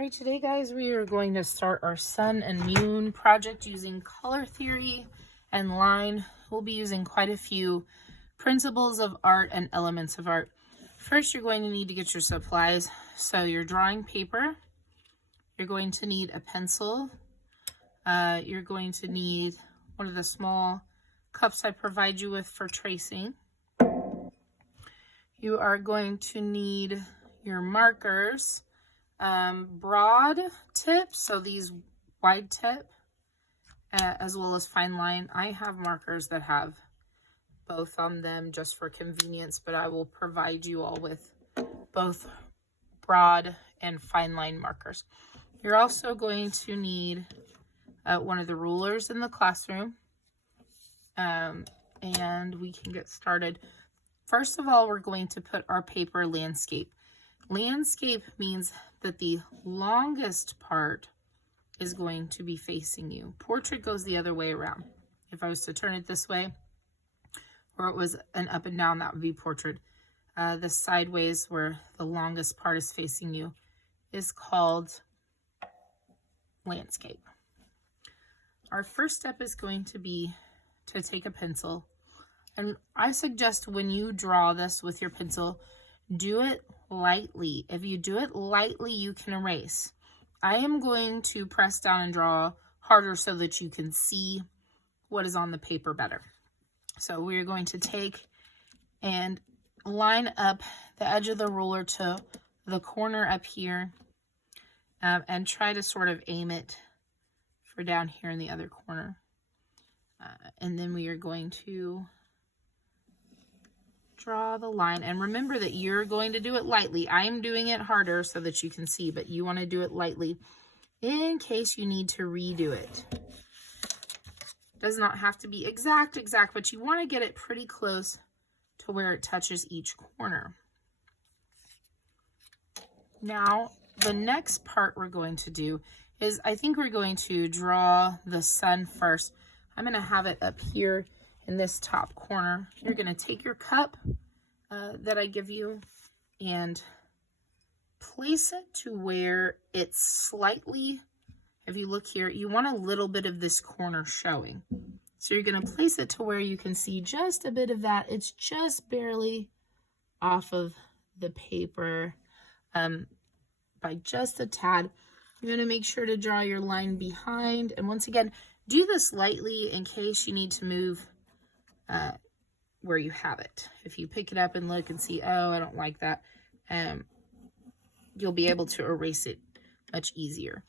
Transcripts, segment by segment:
Alright, today guys, we are going to start our sun and moon project using color theory and line. We'll be using quite a few principles of art and elements of art. First, you're going to need to get your supplies. So your drawing paper, you're going to need a pencil, you're going to need one of the small cups I provide you with for tracing. You are going to need your markers, broad tip, so these wide tip, as well as fine line. I have markers that have both on them just for convenience, but I will provide you all with both broad and fine line markers. You're also going to need one of the rulers in the classroom, and we can get started. First of all, we're going to put our paper landscape. Landscape means that the longest part is going to be facing you. Portrait goes the other way around. If I was to turn it this way, or it was an up and down, that would be portrait. The sideways, where the longest part is facing you, is called landscape. Our first step is going to be to take a pencil. And I suggest when you draw this with your pencil, do it lightly. If you do it lightly, you can erase. I am going to press down and draw harder so that you can see what is on the paper better. So we're going to take and line up the edge of the ruler to the corner up here, and try to sort of aim it for down here in the other corner. And then we are going to draw the line, and remember that you're going to do it lightly. I am doing it harder so that you can see, but you want to do it lightly in case you need to redo it. Does not have to be exact, but you want to get it pretty close to where it touches each corner. Now, the next part we're going to do is, I think we're going to draw the sun first. I'm going to have it up here in this top corner. You're going to take your cup that I give you and place it to where it's slightly, if you look here, you want a little bit of this corner showing. So you're going to place it to where you can see just a bit of that. It's just barely off of the paper by just a tad. You're going to make sure to draw your line behind. And once again, do this lightly in case you need to move where you have it. If you pick it up and look and see, oh, I don't like that, you'll be able to erase it much easier.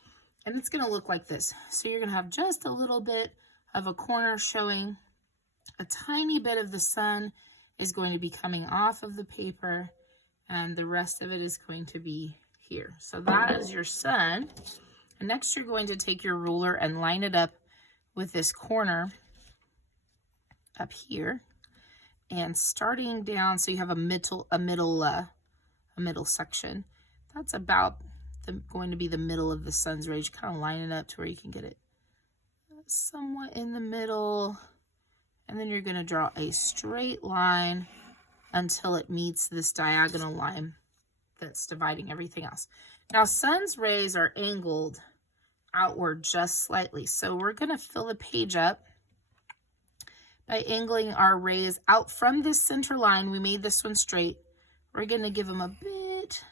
And it's going to look like this. So you're going to have just a little bit of a corner showing. A tiny bit of the sun is going to be coming off of the paper, and the rest of it is going to be here. So that is your sun. And next you're going to take your ruler and line it up with this corner up here, and starting down, so you have a middle section. That's about going to be the middle of the sun's rays. You kind of line it up to where you can get it somewhat in the middle, and then you're going to draw a straight line until it meets this diagonal line that's dividing everything else. Now, sun's rays are angled outward just slightly, so we're going to fill the page up by angling our rays out from this center line. We made this one straight. We're going to give them a bit,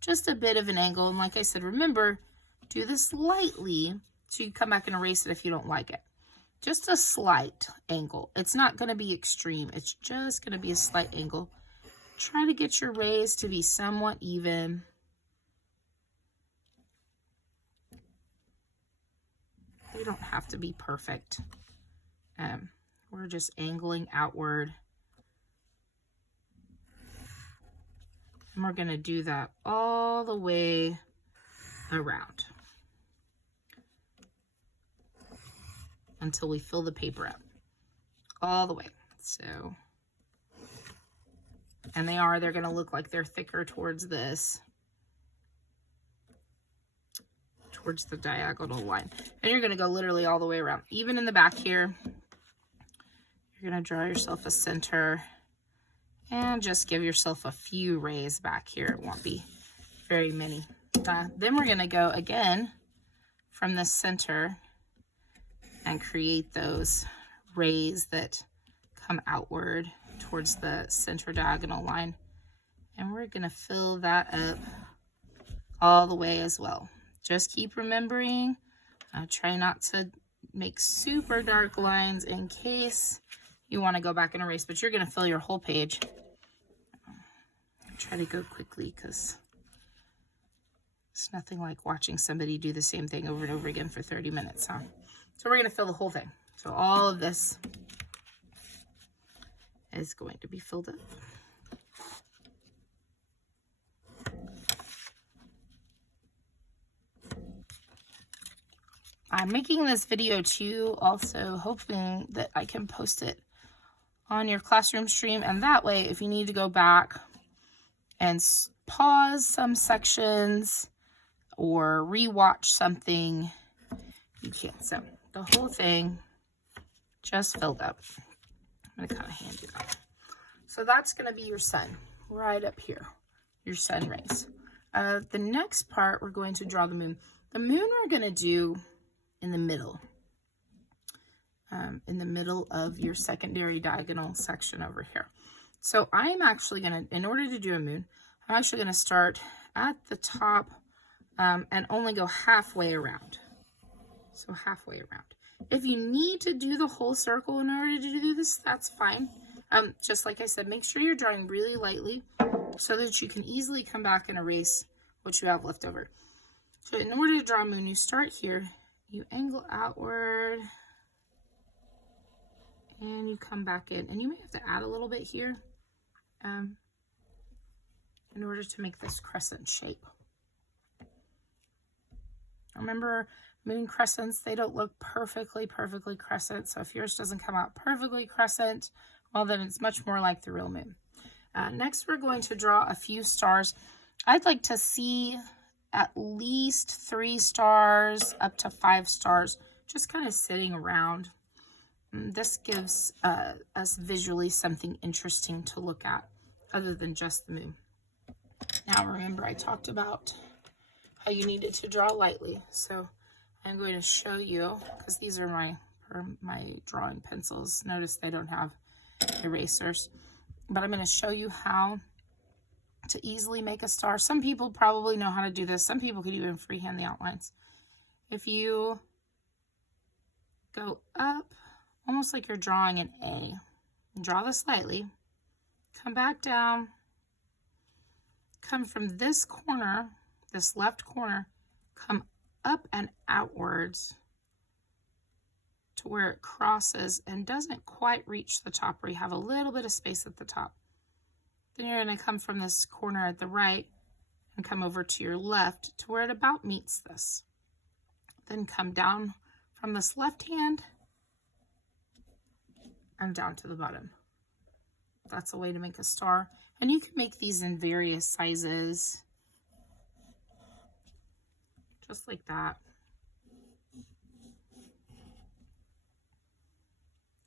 just a bit of an angle. And like I said, remember, do this lightly so you can come back and erase it if you don't like it. Just a slight angle. It's not going to be extreme. It's just going to be a slight angle. Try to get your rays to be somewhat even. They don't have to be perfect. We're just angling outward. And we're going to do that all the way around until we fill the paper up all the way. So, and they're going to look like they're thicker towards this, towards the diagonal line. And you're going to go literally all the way around. Even in the back here, you're going to draw yourself a center and just give yourself a few rays back here. It won't be very many. Then we're going to go again from the center and create those rays that come outward towards the center diagonal line. And we're going to fill that up all the way as well. Just keep remembering, try not to make super dark lines in case you want to go back and erase, but you're going to fill your whole page. Try to go quickly because it's nothing like watching somebody do the same thing over and over again for 30 minutes, huh? So we're going to fill the whole thing. So all of this is going to be filled up. I'm making this video too, also hoping that I can post it on your classroom stream, and that way if you need to go back and pause some sections or rewatch something, you can. So the whole thing just filled up. I'm gonna kind of hand it out. So that's gonna be your sun right up here, your sun rays. The next part, we're going to draw the moon. The moon we're gonna do in the middle of your secondary diagonal section over here. So I'm actually gonna, in order to do a moon, I'm actually gonna start at the top and only go halfway around. So halfway around. If you need to do the whole circle in order to do this, that's fine. Just like I said, make sure you're drawing really lightly so that you can easily come back and erase what you have left over. So in order to draw a moon, you start here, you angle outward, and you come back in. And you may have to add a little bit here in order to make this crescent shape. Remember, moon crescents, they don't look perfectly crescent. So if yours doesn't come out perfectly crescent, well, then it's much more like the real moon. Next, we're going to draw a few stars. I'd like to see at least 3 stars up to 5 stars just kind of sitting around. This gives us visually something interesting to look at other than just the moon. Now remember, I talked about how you needed to draw lightly, so I'm going to show you, because these are my drawing pencils. Notice they don't have erasers, but I'm going to show you how to easily make a star. Some people probably know how to do this. Some people could even freehand the outlines. If you go up, almost like you're drawing an A, draw this lightly, come back down, come from this corner, this left corner, come up and outwards to where it crosses and doesn't quite reach the top, where you have a little bit of space at the top. Then you're going to come from this corner at the right and come over to your left to where it about meets this. Then come down from this left hand and down to the bottom. That's a way to make a star. And you can make these in various sizes, just like that.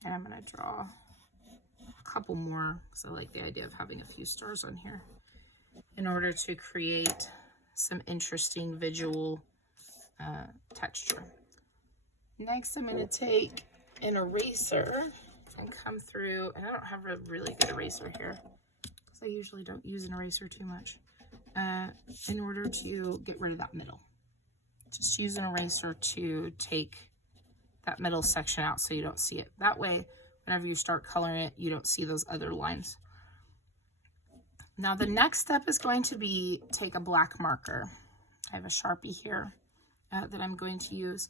And I'm going to draw a couple more because I like the idea of having a few stars on here in order to create some interesting visual texture. Next, I'm going to take an eraser and come through, and I don't have a really good eraser here because I usually don't use an eraser too much, in order to get rid of that middle. Just use an eraser to take that middle section out so you don't see it. That way, whenever you start coloring it, you don't see those other lines. Now the next step is going to be take a black marker. I have a Sharpie here that I'm going to use.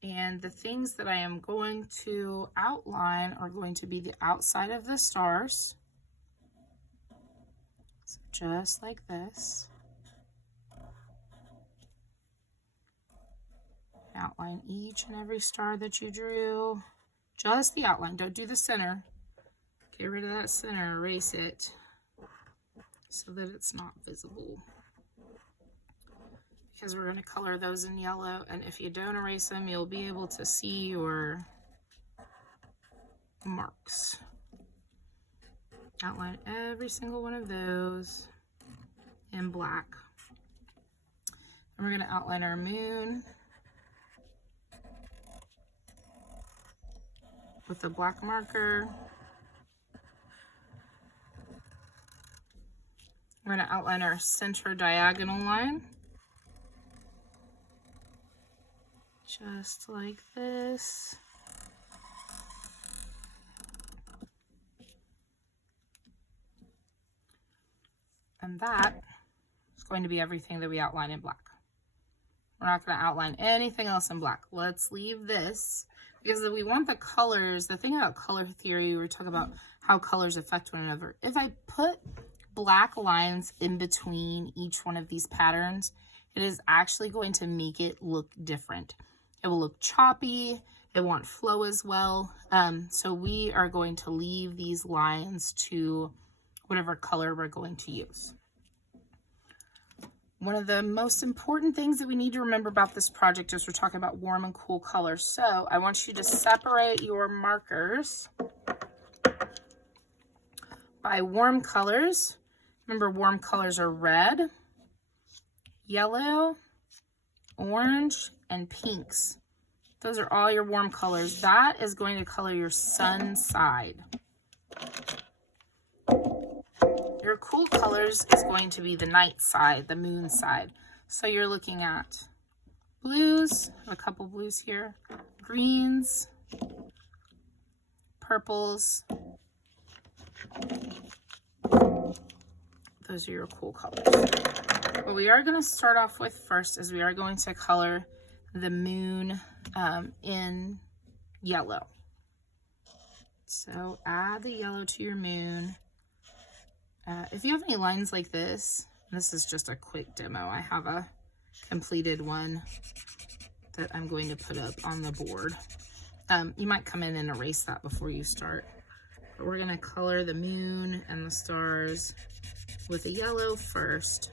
And the things that I am going to outline are going to be the outside of the stars. So just like this. Outline each and every star that you drew. Just the outline, don't do the center. Get rid of that center, erase it so that it's not visible. Because we're going to color those in yellow, and if you don't erase them, you'll be able to see your marks. Outline every single one of those in black. And we're going to outline our moon with the black marker. We're going to outline our center diagonal line. Just like this. And that is going to be everything that we outline in black. We're not going to outline anything else in black. Let's leave this because we want the colors. The thing about color theory, we're talking about how colors affect one another. If I put black lines in between each one of these patterns, it is actually going to make it look different. It will look choppy. It won't flow as well. So we are going to leave these lines to whatever color we're going to use. One of the most important things that we need to remember about this project is we're talking about warm and cool colors. So I want you to separate your markers by warm colors. Remember, warm colors are red, yellow, orange, and pinks. Those are all your warm colors. That is going to color your sun side. Your cool colors is going to be the night side, the moon side. So you're looking at blues, a couple blues here, greens, purples. Those are your cool colors. What we are going to start off with first is we are going to color the moon in yellow. So add the yellow to your moon. If you have any lines like this is just a quick demo. I have a completed one that I'm going to put up on the board. You might come in and erase that before you start. But we're going to color the moon and the stars with a yellow first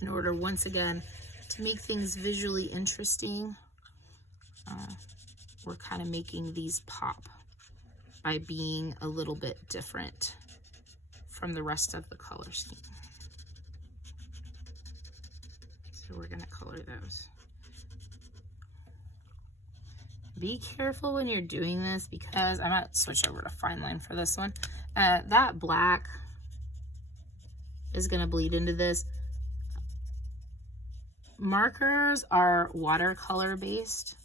in order, once again, to make things visually interesting. We're kind of making these pop by being a little bit different from the rest of the color scheme. So we're going to color those. Be careful when you're doing this because I might switch over to fine line for this one. That black is going to bleed into this. Markers are watercolor based,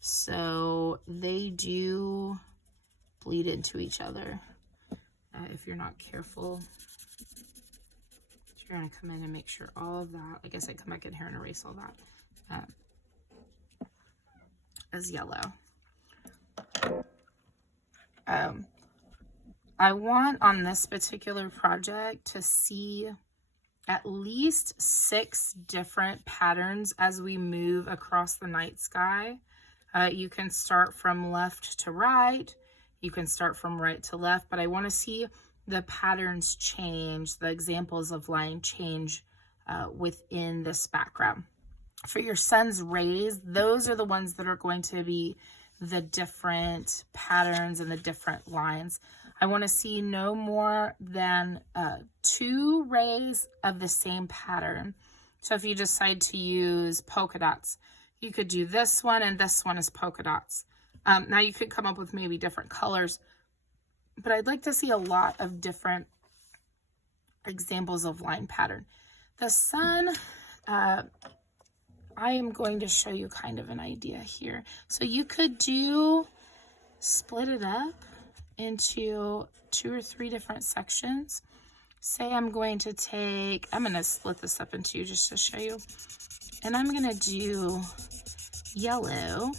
so they do bleed into each other. If you're not careful, you're going to come in and make sure all of that, I guess I come back in here and erase all that as yellow. I want on this particular project to see at least 6 different patterns as we move across the night sky. You can start from left to right. You can start from right to left, but I want to see the patterns change, the examples of line change within this background. For your sun's rays, those are the ones that are going to be the different patterns and the different lines. I want to see no more than 2 rays of the same pattern. So if you decide to use polka dots, you could do this one and this one is polka dots. Now you could come up with maybe different colors, but I'd like to see a lot of different examples of line pattern. The sun, I am going to show you kind of an idea here. So you could split it up into 2 or 3 different sections. Say I'm going to split this up into 2 just to show you. And I'm going to do yellow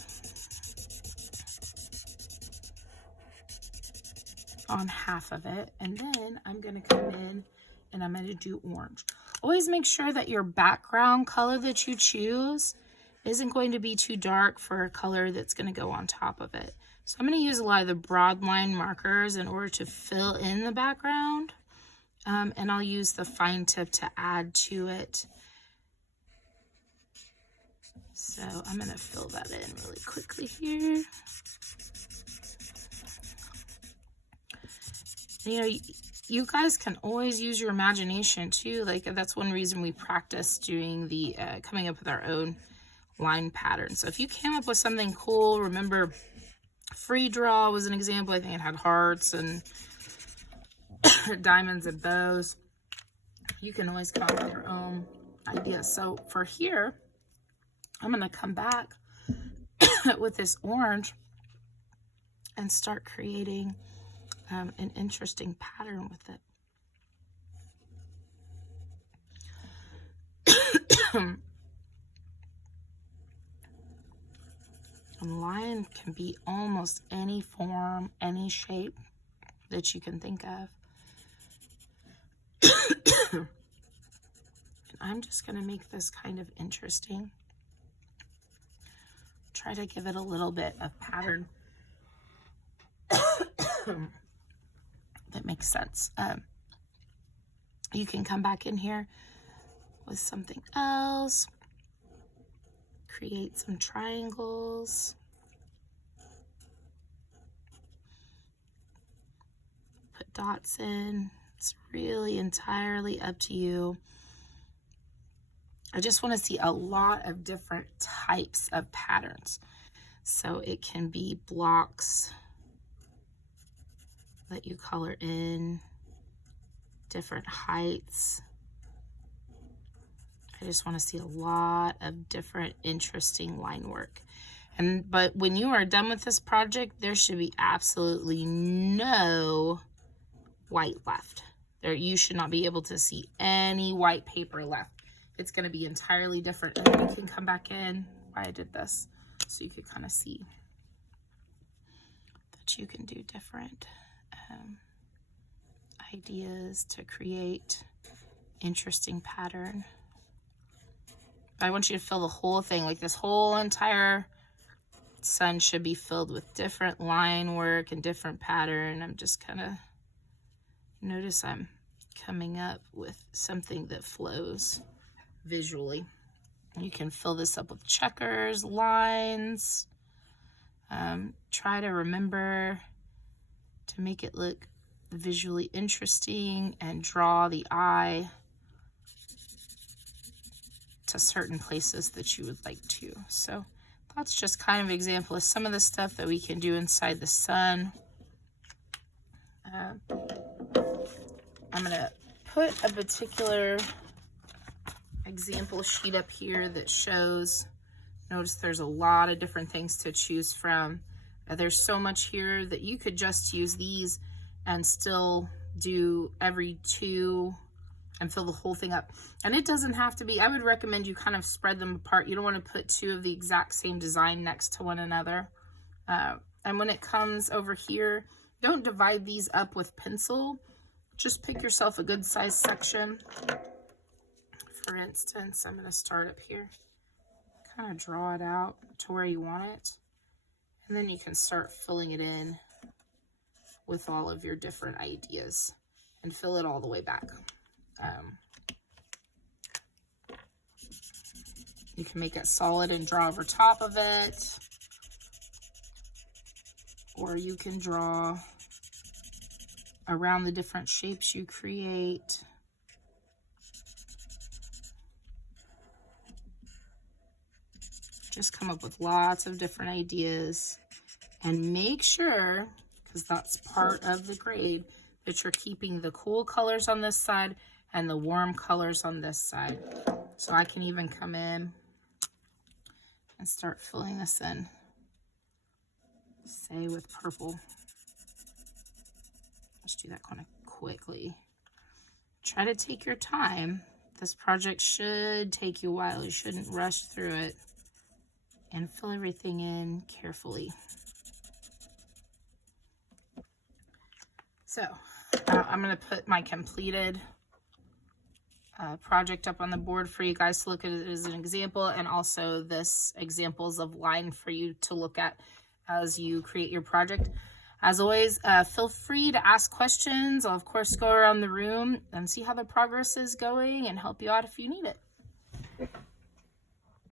on half of it, and then I'm going to come in and I'm going to do orange. Always make sure that your background color that you choose isn't going to be too dark for a color that's going to go on top of it. So I'm going to use a lot of the broad line markers in order to fill in the background, and I'll use the fine tip to add to it. So I'm going to fill that in really quickly here. You know, you guys can always use your imagination too. Like that's one reason we practice doing the coming up with our own line pattern. So if you came up with something cool, remember Free Draw was an example. I think it had hearts and diamonds and bows. You can always come up with your own ideas. So for here, I'm going to come back with this orange and start creating an interesting pattern with it. A lion can be almost any form, any shape that you can think of. And I'm just going to make this kind of interesting. Try to give it a little bit of pattern that makes sense. You can come back in here with something else. Create some triangles. Put dots in. It's really entirely up to you. I just want to see a lot of different types of patterns. So it can be blocks that you color in, different heights. I just want to see a lot of different interesting line work. But when you are done with this project, there should be absolutely no white left. You should not be able to see any white paper left. It's going to be entirely different. And then you can come back in why I did this, so you could kind of see that you can do different ideas to create interesting pattern. But I want you to fill the whole thing, like this whole entire sun should be filled with different line work and different pattern. I'm just kind of, notice I'm coming up with something that flows visually. You can fill this up with checkers, lines. Try to remember to make it look visually interesting and draw the eye to certain places that you would like to. So that's just kind of an example of some of the stuff that we can do inside the sun. I'm going to put a particular example sheet up here that shows, notice there's a lot of different things to choose from. There's so much here that you could just use these and still do every two and fill the whole thing up. And it doesn't have to be, I would recommend you kind of spread them apart. You don't want to put two of the exact same design next to one another. And when it comes over here, don't divide these up with pencil. Just pick yourself a good size section. For instance, I'm going to start up here. Kind of draw it out to where you want it. And then you can start filling it in with all of your different ideas and fill it all the way back. You can make it solid and draw over top of it, or you can draw around the different shapes you create. Just come up with lots of different ideas and make sure, because that's part of the grade, that you're keeping the cool colors on this side and the warm colors on this side. So I can even come in and start filling this in, say with purple. Let's do that kind of quickly. Try to take your time. This project should take you a while. You shouldn't rush through it. And fill everything in carefully. So I'm going to put my completed project up on the board for you guys to look at it as an example, and also this examples of line for you to look at as you create your project. As always, feel free to ask questions. I'll of course go around the room and see how the progress is going and help you out if you need it.